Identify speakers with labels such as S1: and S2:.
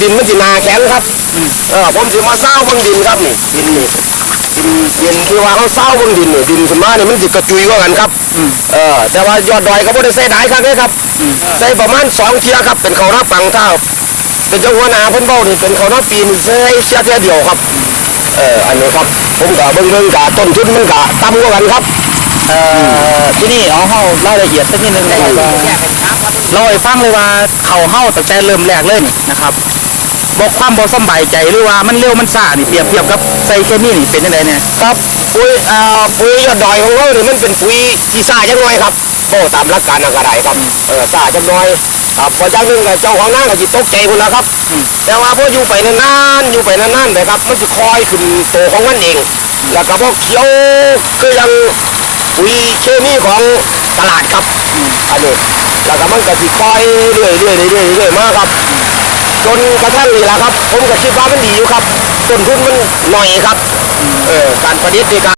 S1: ดินมันสินาแข็งครับเออผมสิมาเศร้าเบางดินครับนี่ดินนี่ดินดินที่ว่าเขาเศร้าเบางดินนี่ดินขึ้นมานี่มันสิกระจุยกว่ากันครับเออแต่ว่ายอดดอยก็บ่ได้ใส่ได้ครับเนี่ยครับใส่ประมาณสองเทียครับเป็นเขาวหน้าปังเท่าเป็นเจ้าหัวหน้าเพิ่นเบ้านี่เป็นเขาวหน้าปีนใส่เสียเทียเดียวครับเอออันนี้ครับผมก็เบิ่งเบิ่งกะต้นทุนมันกะต่ำกว่ากันครับ
S2: เอ่อที่นี่เอาเฮารายละเอียดสักนิดนึงนะครับว่าเราให้ฟังเลยว่าเขาเฮาตั้งแต่เริ่มแรกเลยนี่นะครับ บอกความบ่สำบายใจหรือว่ามันเร็วมันซ่านี่เปรียบเทียบกับใส่เคมีนี่เป็นยังไงเนี่ย
S1: ครับปุ๋ยเอ่อปุ๋ยยอดดอยของเราเนี่ยมันเป็นปุ๋ยที่ซ่าจังน้อยครับโอ้ตามหลักการทางกระไดครับเออซ่าจังน้อยครับพอจากนึงเนี่ยเจ้าของนาก็จิตกใจคนละครับ แต่ว่าพออยู่ไปนานๆอยู่ไปนานๆไปครับมันจะคอยขึ้นโตของมันเอง แล้วก็พอเขียวคือยังปุ๋ยเคมีของตลาดครับอันนี้แล้วก็มันก็สิคอยเรื่อยๆเรื่อยๆเรื่อยๆเรื่อยๆมาครับ จนกระทั่งนี่แหละครับ ผมก็คิดว่ามันดีอยู่ครับต้นทุนมันหน่อยครับ เออการประดิษฐ์นี่ก็